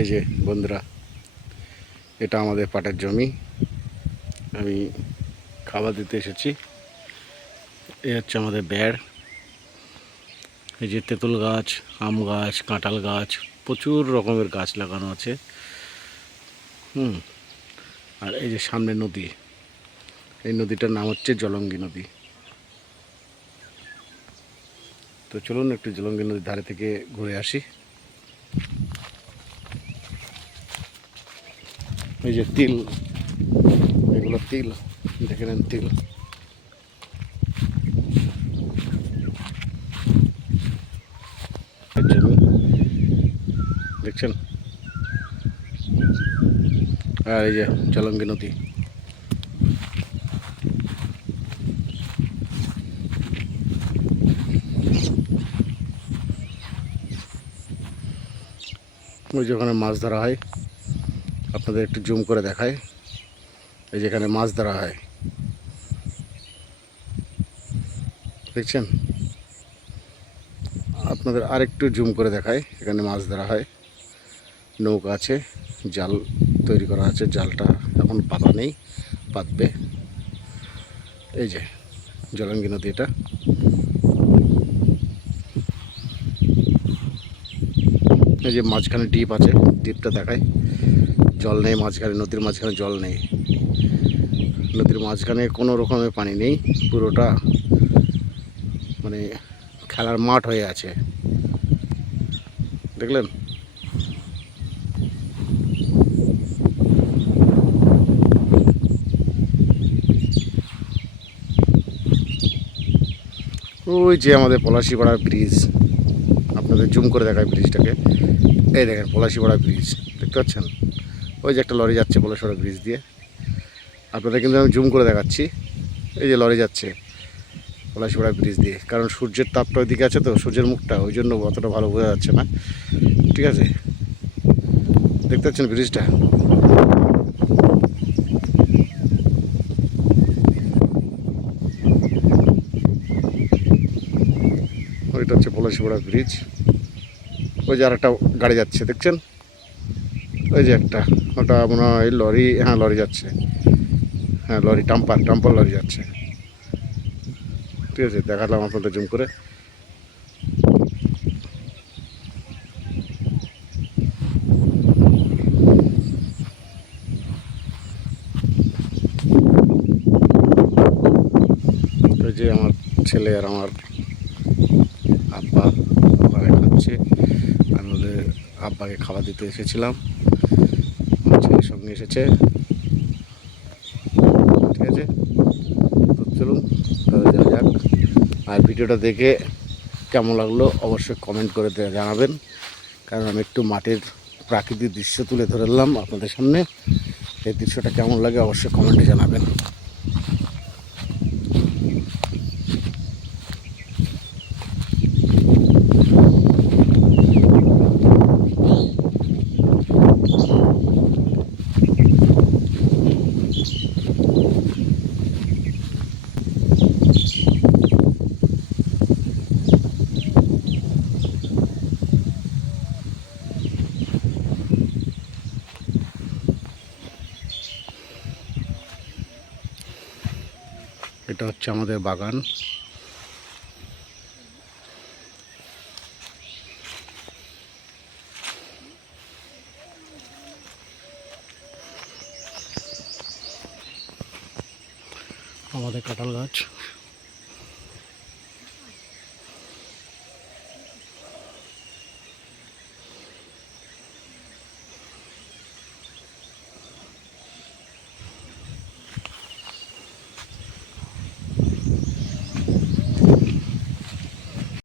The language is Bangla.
এই যে বন্ধুরা, এটা আমাদের পাটের জমি। আমি খাবার দিতে এসেছি। এ হচ্ছে আমাদের বেড়। এই যে তেঁতুল গাছ, আম গাছ, কাঁঠাল গাছ, প্রচুর রকমের গাছ লাগানো আছে। হুম, আর এই যে সামনে নদী। এই নদীটার নাম হচ্ছে জলঙ্গি নদী। তো চলুন একটু জলঙ্গি নদীর ধারে থেকে ঘুরে আসি। এই যে তিল, এগুলো তিল, দেখে নেন তিল। দেখছেন? আর এই যে জলঙ্গি নদী। ওই যেখানে মাছ ধরা হয়। আপনাদের একটু জুম করে দেখায় এই যেখানে মাছ ধরা হয়। দেখছেন? আপনাদের আরেকটু জুম করে দেখায় এখানে মাছ ধরা হয়। নৌকা আছে, জাল তৈরি করা আছে, জালটা এখন পাতা নেই, পাতবে। এই যে, জলঙ্গি নদী এটা। এই যে মাঝখানে ডিপ আছে, ডিপটা দেখায় জল নেই, মাঝখানে, নদীর মাঝখানে জল নেই। নদীর মাঝখানে কোনো রকমের পানি নেই, পুরোটা মানে খেলার মাঠ হয়ে আছে। দেখলেন? ওই যে আমাদের পলাশিপাড়ার ব্রিজ। আপনাদের জুম করে দেখায় ব্রিজটাকে। এই দেখেন, পলাশিপাড়া ব্রিজ। দেখতে পাচ্ছেন? ওই যে একটা লরি যাচ্ছে পলাশিপাড়া ব্রিজ দিয়ে। আপনাদের কিন্তু আমি জুম করে দেখাচ্ছি। এই যে লরি যাচ্ছে পলাশিপাড়া ব্রিজ দিয়ে। কারণ সূর্যের তাপটা ওইদিকে আছে তো, সূর্যের মুখটা, ওই জন্য অতটা ভালো বোঝা যাচ্ছে না। ঠিক আছে? দেখতে পাচ্ছেন ব্রিজটা ওইটা হচ্ছে পলাশিপাড়া ব্রিজ ওই যে আর একটা গাড়ি যাচ্ছে, দেখছেন? ওই যে একটা, ওটা মনে হয় লরি হ্যাঁ লরি যাচ্ছে। হ্যাঁ লরি, টাম্পার টাম্পার লরি যাচ্ছে। ঠিক আছে, দেখালাম আপনাদের জুম করে। যে আমার ছেলে আর আমার আব্বা ওখানে খাচ্ছে। আমি ওদের আব্বাকে খাবার দিতে এসেছিলাম। সঙ্গে এসেছে। ঠিক আছে? তো চলুন যাক। আর ভিডিওটা দেখে কেমন লাগল অবশ্যই কমেন্ট করে জানাবেন। কারণ আমি একটু মাটির প্রাকৃতিক দৃশ্য তুলে ধরলাম আপনাদের সামনে। এই দৃশ্যটা কেমন লাগে অবশ্যই কমেন্টে জানাবেন। এটা হচ্ছে আমাদের বাগান। আমাদের কাঁঠাল গাছ।